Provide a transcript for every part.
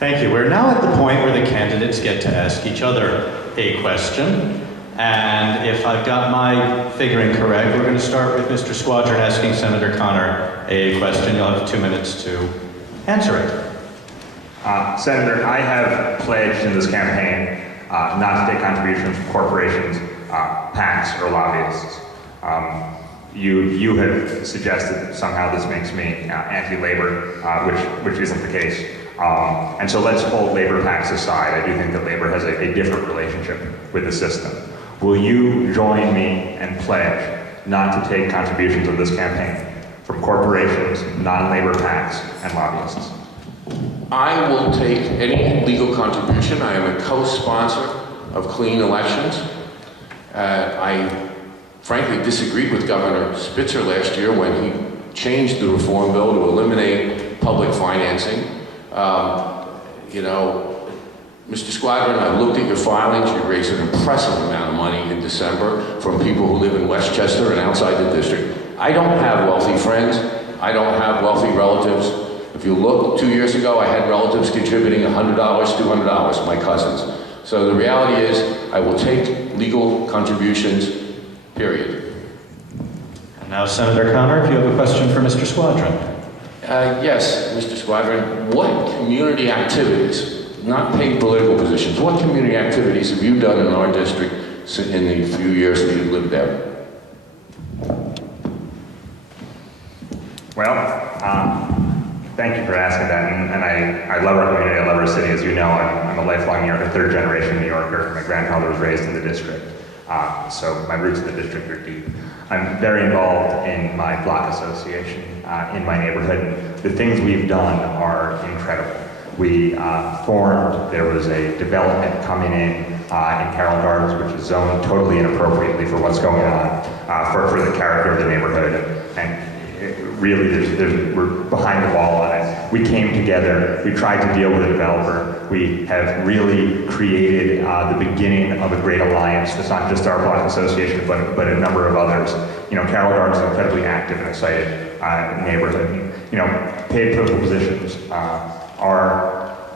Thank you. We're now at the point where the candidates get to ask each other a question. And if I've got my figuring correct, we're going to start with Mr. Squadron asking Senator Connor a question. You'll have 2 minutes to answer it. Senator, I have pledged in this campaign not to take contributions from corporations, PACs, or lobbyists. You have suggested that somehow this makes me anti-labor, which isn't the case. And so let's hold labor PACs aside. I do think that labor has a different relationship with the system. Will you join me and pledge not to take contributions of this campaign from corporations, non-labor PACs, and lobbyists? I will take any legal contribution. I am a co-sponsor of clean elections. I frankly disagreed with Governor Spitzer last year when he changed the reform bill to eliminate public financing. Mr. Squadron, I've looked at your filings. You raised an impressive amount of money in December from people who live in Westchester and outside the district. I don't have wealthy friends. I don't have wealthy relatives. If you look, 2 years ago, I had relatives contributing $100, $200, my cousins. So the reality is, I will take legal contributions, period. And now, Senator Connor, if you have a question for Mr. Squadron. Yes, Mr. Squadron, what community activities, not paid political positions, what community activities have you done in our district in the few years that you've lived there? Well, thank you for asking that, and I love our community, I love our city. As you know, I'm a lifelong New Yorker, third generation New Yorker. My grandfather was raised in the district, so my roots in the district are deep. I'm very involved in my block association in my neighborhood. The things we've done are incredible. We formed, there was a development coming in Carroll Gardens, which is zoned totally inappropriately for what's going on, for the character of the neighborhood. And we're behind the wall on it. We came together, we tried to deal with a developer. We have really created the beginning of a great alliance. It's not just our block association, but a number of others. Carroll Gardens is an incredibly active and excited neighborhood. Paid political positions you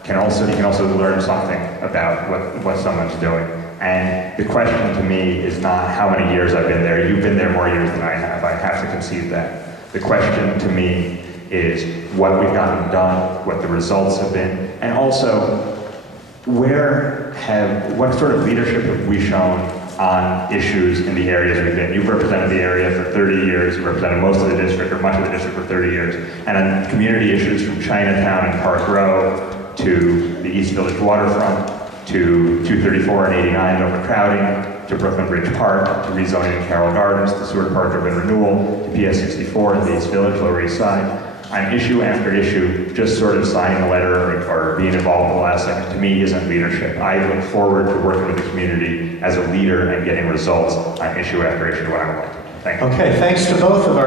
can also learn something about what someone's doing. And the question to me is not how many years I've been there. You've been there more years than I have to concede that. The question to me is what we've gotten done, what the results have been, and also what sort of leadership have we shown on issues in the areas we've been. You've represented the area for 30 years, you've represented most of the district, or much of the district for 30 years, and on community issues from Chinatown and Park Row to the East Village waterfront, to 234 and 89 and overcrowding, to Brooklyn Bridge Park, to rezoning in Carroll Gardens, to Seward Park urban renewal, to PS 64 in the East Village, Lower East Side. On issue after issue, just sort of signing a letter or being involved in the last second, to me, isn't leadership. I look forward to working with the community as a leader and getting results on issue after issue when I'm elected. Thank you. Okay, thanks to both of our